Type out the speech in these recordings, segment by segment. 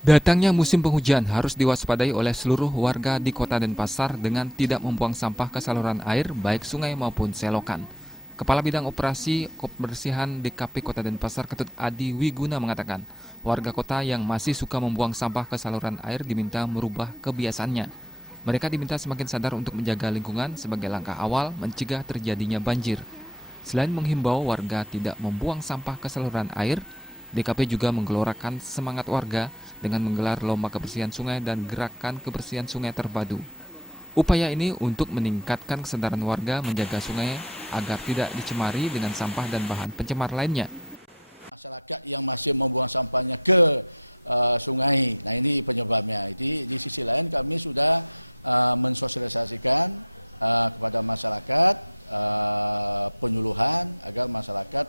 Datangnya musim penghujan harus diwaspadai oleh seluruh warga di Kota Denpasar dengan tidak membuang sampah ke saluran air baik sungai maupun selokan. Kepala Bidang Operasi Kebersihan DKP Kota Denpasar Ketut Adi Wiguna mengatakan, warga kota yang masih suka membuang sampah ke saluran air diminta merubah kebiasaannya. Mereka diminta semakin sadar untuk menjaga lingkungan sebagai langkah awal mencegah terjadinya banjir. Selain menghimbau warga tidak membuang sampah ke saluran air, DKP juga menggelorakan semangat warga dengan menggelar lomba kebersihan sungai dan gerakan kebersihan sungai terpadu. Upaya ini untuk meningkatkan kesadaran warga menjaga sungai agar tidak dicemari dengan sampah dan bahan pencemar lainnya. Masyarakat yang masih membuang sampahnya ke sungai, nah ini penyebabnya. Di sisi lain kami sudah mensosialisasikan kepada masyarakat penyuluhan agar masyarakat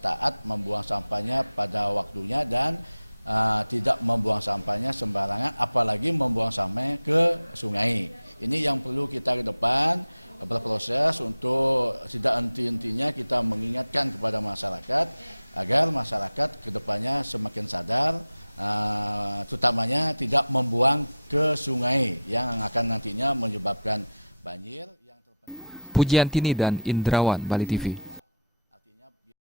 taat membuang sampahnya pada waktunya dan tidak membuang sampahnya sembarangan, apalagi membuang sampahnya ke sungai. Ini yang perlu kita ke depan berproses untuk tidak henti-hentinya kita mengingatkan kepada masyarakat agar masyarakat ke depannya semakin sadar, terutamanya tidak membuang ke sungai yang akan nantinya menyebabkan banjir. Pujiantini dan Indrawan, Bali TV.